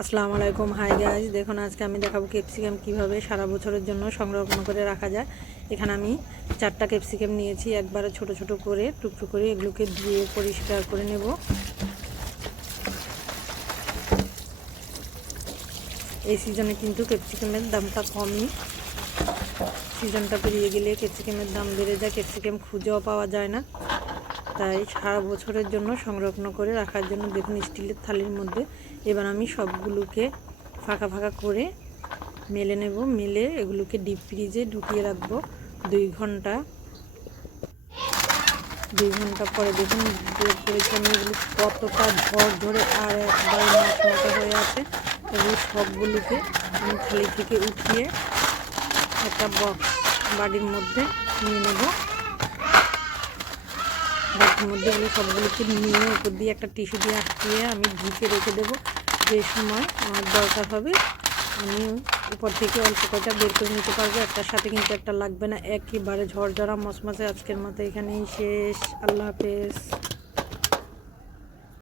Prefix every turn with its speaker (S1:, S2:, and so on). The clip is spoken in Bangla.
S1: আসসালামু আলাইকুম। হাই গাইজ দেখুন, আজকে আমি দেখাবো ক্যাপসিকাম কীভাবে সারা বছরের জন্য সংরক্ষণ করে রাখা যায়। এখানে আমি চারটা ক্যাপসিকাম নিয়েছি, একবারে ছোট ছোট করে টুকটুক করে এগুলোকে ধুয়ে পরিষ্কার করে নেব। এই সিজনে কিন্তু ক্যাপসিকামের দামটা কমই। সিজনটা পেরিয়ে গেলে ক্যাপসিকামের দাম বেড়ে যায় ক্যাপসিকাম খুঁজেও পাওয়া যায় না। তাই সারা বছরের জন্য সংরক্ষণ করে রাখার জন্য দেখুন স্টিলের থালির মধ্যে। এবার আমি সবগুলোকে ফাঁকা ফাঁকা করে মেলে নেব। মেলে এগুলোকে ডিপ ফ্রিজে ঢুকিয়ে রাখব দুই ঘণ্টা। দুই ঘণ্টা পরে দেখুন বের করেছি আমি এগুলো কতটা ঝড় ধরে আর একবারে মশমশা হয়ে আছে। এগুলো সবগুলোকে আমি থালি থেকে উঠিয়ে একটা বাড়ির মধ্যে নিয়ে নেব। বাটির মধ্যে আমি সবগুলোকে নিয়ে উপর দিয়ে একটা টিস্যু দিয়ে আটকিয়ে আমি ঢুকে রেখে দেবো যে সময় আমার দরকার হবে আমি উপর থেকে অল্প কয়টা বের করে নিতে পারব। একটার সাথে কিন্তু একটা লাগবে না। একেবারে ঝড় ঝরঝরা মশমশে আজকের মতো এখানেই শেষ। আল্লাহ হাফেজ।